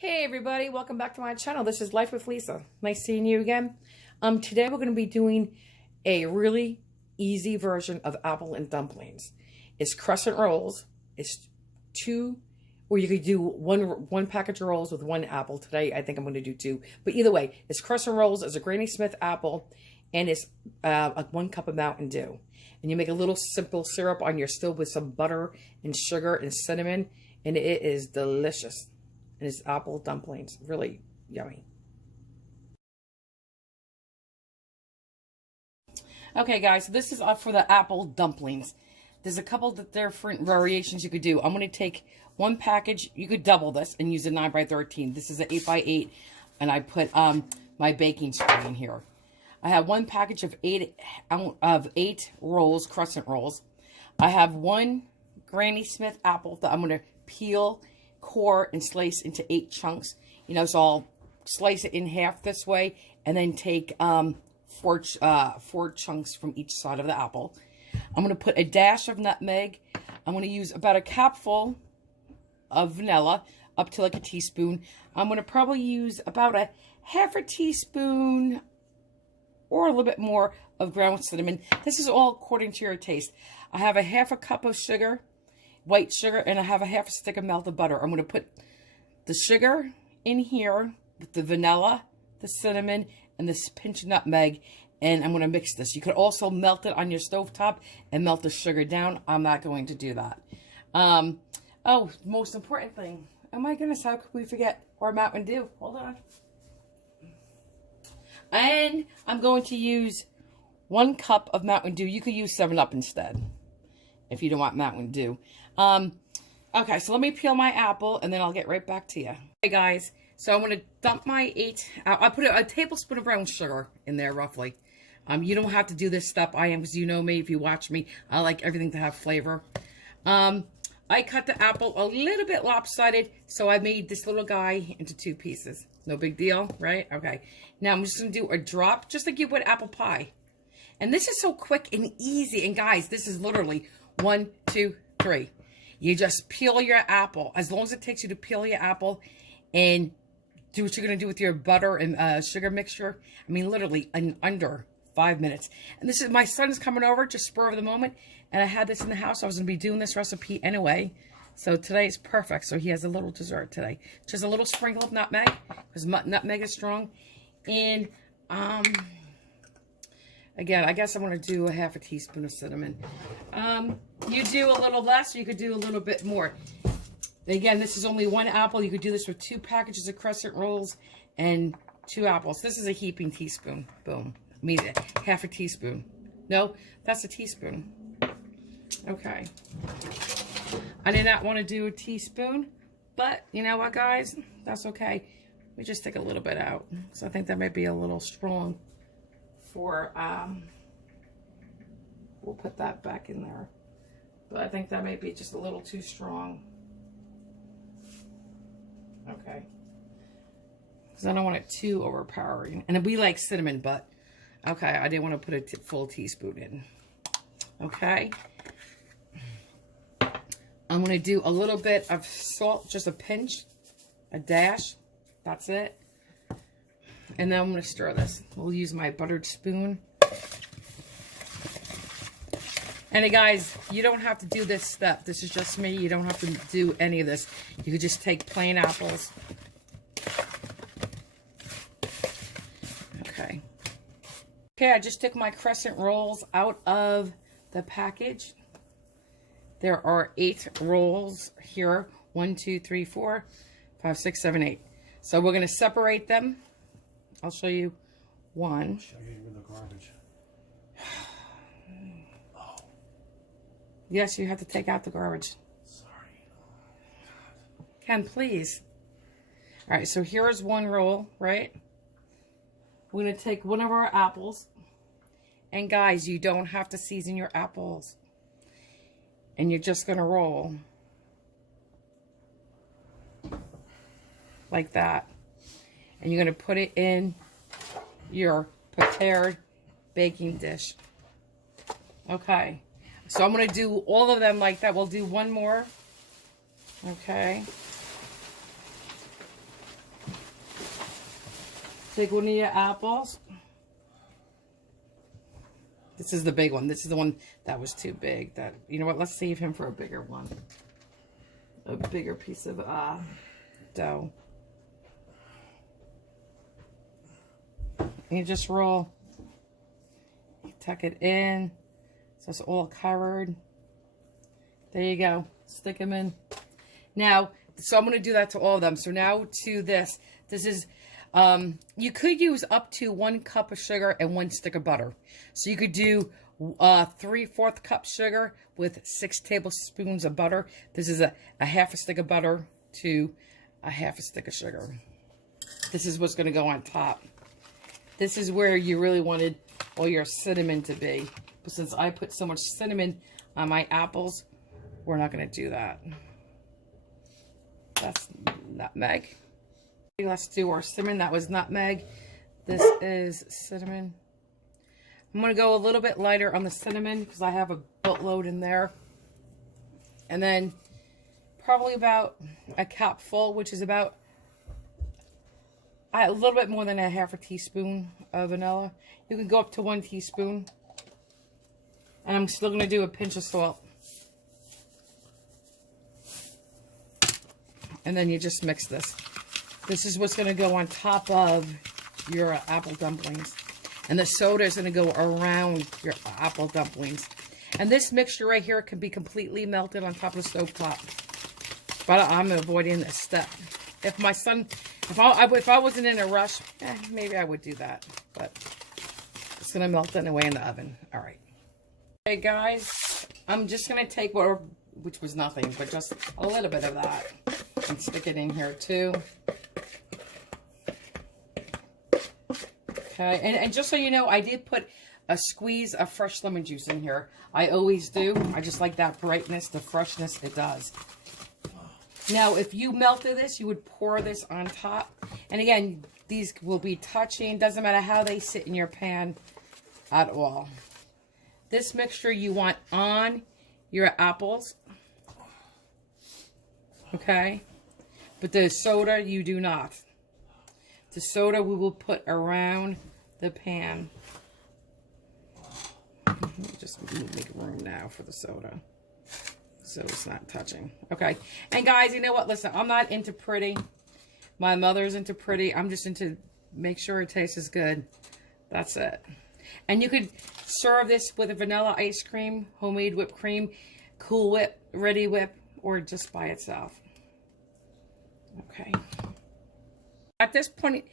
Hey everybody, welcome back to my channel. This is Life with Lisa. Nice seeing you again. Today we're going to be doing a really easy version of apple and dumplings. It's crescent rolls. It's two, or you could do one package of rolls with one apple. Today I think I'm going to do two. But either way, it's crescent rolls. It's a Granny Smith apple, and it's 1 cup of Mountain Dew. And you make a little simple syrup on your stove with some butter and sugar and cinnamon, and it is delicious. And it's apple dumplings. Really yummy. Okay, guys, so this is up for the apple dumplings. There's a couple of different variations you could do. I'm going to take one package. You could double this and use a 9x13. This is an 8x8, and I put my baking spray in here. I have one package of eight rolls, crescent rolls. I have one Granny Smith apple that I'm going to peel, core, and slice into 8 chunks. You know, so I'll slice it in half this way, and then take 4 chunks from each side of the apple. I'm going to put a dash of nutmeg. I'm going to use about a cupful of vanilla, up to like a teaspoon. I'm going to probably use about a half a teaspoon or a little bit more of ground cinnamon. This is all according to your taste. I have a half a cup of sugar, white sugar, and I have a half a stick of melted butter. I'm going to put the sugar in here with the vanilla, the cinnamon, and this pinch of nutmeg, and I'm going to mix this. You could also melt it on your stovetop and melt the sugar down. I'm not going to do that. Oh, most important thing. Oh my goodness, how could we forget our Mountain Dew? Hold on. And I'm going to use 1 cup of Mountain Dew. You could use 7-Up instead if you don't want Mountain Dew. Okay, so let me peel my apple, and then I'll get right back to you. Okay, guys, so I'm going to dump my 8. I put a tablespoon of brown sugar in there, roughly. You don't have to do this step. I am, because you know me, if you watch me, I like everything to have flavor. I cut the apple a little bit lopsided, so I made this little guy into 2 pieces. No big deal, right? Okay. Now I'm just going to do a drop, just like you would apple pie. And this is so quick and easy. And guys, this is literally 1, 2, 3. You just peel your apple. As long as it takes you to peel your apple and do what you're going to do with your butter and sugar mixture. I mean, literally in under 5 minutes. And this is, my son's coming over, just spur of the moment. And I had this in the house. I was going to be doing this recipe anyway. So today is perfect. So he has a little dessert today. Just a little sprinkle of nutmeg, because nutmeg is strong. And, again, I guess I'm going to do a half a teaspoon of cinnamon. You do a little less, or you could do a little bit more. Again, this is only 1 apple. You could do this with 2 packages of crescent rolls and 2 apples. This is a heaping teaspoon. Boom. I mean, half a teaspoon. No, that's a teaspoon. Okay. I did not want to do a teaspoon, but you know what, guys? That's okay. We just take a little bit out. So I think that might be a little strong for, we'll put that back in there. But I think that might be just a little too strong. Okay. Because I don't want it too overpowering. And we like cinnamon, but okay, I didn't want to put a full teaspoon in. Okay. I'm going to do a little bit of salt, just a pinch, a dash. That's it. And then I'm going to stir this. We'll use my buttered spoon. And hey guys, you don't have to do this step. This is just me. You don't have to do any of this. You could just take plain apples. Okay. Okay, I just took my crescent rolls out of the package. There are 8 rolls here. 1, 2, 3, 4, 5, 6, 7, 8. So we're going to separate them. I'll show you one. Show you in the garbage. Oh. Yes, you have to take out the garbage. Sorry. Ken, please. All right, so here's 1 roll, right? We're going to take one of our apples. And guys, you don't have to season your apples. And you're just going to roll like that. And you're going to put it in your prepared baking dish. Okay. So I'm going to do all of them like that. We'll do one more. Okay. take one of your apples. This is the big one. This is the one that was too big. That, you know what? Let's save him for a bigger one. A bigger piece of dough. And you just roll. You tuck it in. So it's all covered. There you go. Stick them in. Now, so I'm going to do that to all of them. So now to this. This is, you could use up to 1 cup of sugar and 1 stick of butter. So you could do 3/4 cup sugar with 6 tablespoons of butter. This is a half a stick of butter to a half a stick of sugar. This is what's going to go on top. This is where you really wanted all your cinnamon to be. But since I put so much cinnamon on my apples, we're not going to do that. That's nutmeg. Let's do our cinnamon. That was nutmeg. This is cinnamon. I'm going to go a little bit lighter on the cinnamon because I have a boatload in there. And then probably about a cup full, which is about a little bit more than a half a teaspoon of vanilla. You can go up to 1 teaspoon. And I'm still going to do a pinch of salt. And then you just mix this. This is what's going to go on top of your apple dumplings. And the soda is going to go around your apple dumplings. And this mixture right here can be completely melted on top of the stove top. But I'm avoiding this step. If my son, if I wasn't in a rush, maybe I would do that. But it's going to melt anyway in the oven. All right. Okay, guys. I'm just going to take which was nothing, but just a little bit of that. And stick it in here too. Okay, and just so you know, I did put a squeeze of fresh lemon juice in here. I always do. I just like that brightness, the freshness it does. Now, if you melted this, you would pour this on top. And again, these will be touching. Doesn't matter how they sit in your pan at all. This mixture you want on your apples. Okay? But the soda, you do not. The soda we will put around the pan. Just make room now for the soda. So it's not touching. Okay. And guys, you know what? Listen, I'm not into pretty. My mother's into pretty. I'm just into make sure it tastes good. That's it. And you could serve this with a vanilla ice cream, homemade whipped cream, Cool Whip, Ready Whip, or just by itself. Okay. At this point,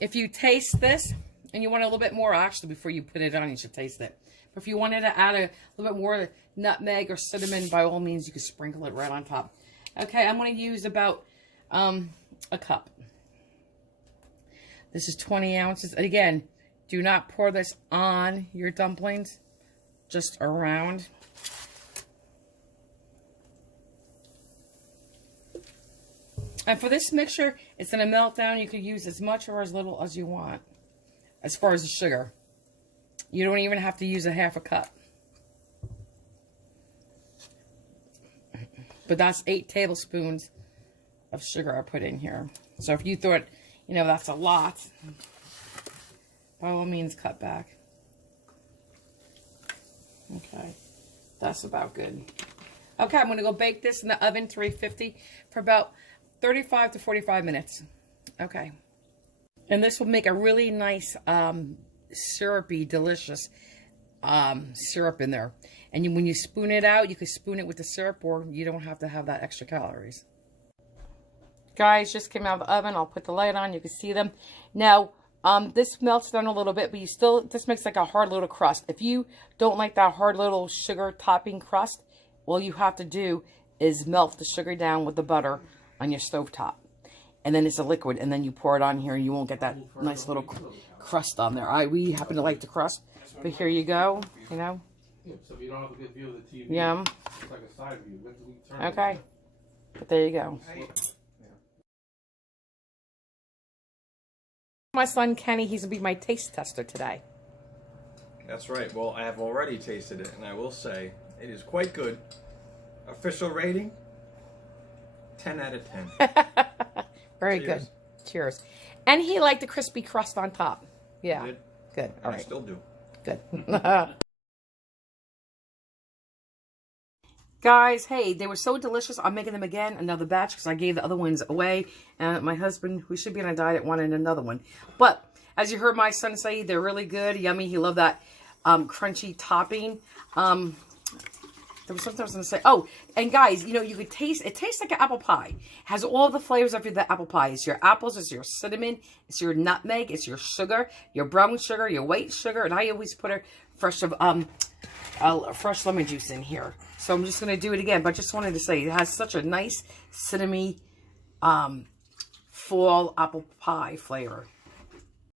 if you taste this and you want a little bit more, actually, before you put it on, you should taste it. But if you wanted to add a little bit more nutmeg or cinnamon, by all means, you can sprinkle it right on top. Okay, I'm going to use about a cup. This is 20 ounces. And again, do not pour this on your dumplings, just around. And for this mixture, it's going to melt down. You could use as much or as little as you want. As far as the sugar. You don't even have to use a half a cup. But that's 8 tablespoons of sugar I put in here. So if you thought, you know, that's a lot, by all means, cut back. Okay. That's about good. Okay, I'm going to go bake this in the oven, 350, for about 35 to 45 minutes. Okay. And this will make a really nice, syrupy, delicious syrup in there. And when you spoon it out, you can spoon it with the syrup, or you don't have to have that extra calories. Guys, just came out of the oven. I'll put the light on. You can see them. Now, this melts down a little bit, but this makes like a hard little crust. If you don't like that hard little sugar topping crust, all you have to do is melt the sugar down with the butter on your stovetop. And then it's a liquid, and then you pour it on here, and you won't get that nice little crust on there. We happen to like the crust, but here you go, you know. Yeah, so if you don't have a good view of the TV, Yum. it's like a side view. Okay, but there you go. My son Kenny, he's gonna be my taste tester today. That's right. Well, I have already tasted it, and I will say it is quite good. Official rating, 10 out of 10. Very Cheers. good. Cheers. And he liked the crispy crust on top. Yeah. Did. Good. All I right. still do. Good. Guys, hey, they were so delicious. I'm making them again, another batch, because I gave the other ones away. And my husband, who should be on a diet, wanted another one. But as you heard my son say, they're really good, yummy. He loved that crunchy topping. There was something I was going to say. Oh, and guys, you know, you could taste, it tastes like an apple pie. It has all the flavors of the apple pie. It's your apples, it's your cinnamon, it's your nutmeg, it's your sugar, your brown sugar, your white sugar, and I always put a fresh lemon juice in here. So I'm just going to do it again, but just wanted to say it has such a nice cinnamony fall apple pie flavor.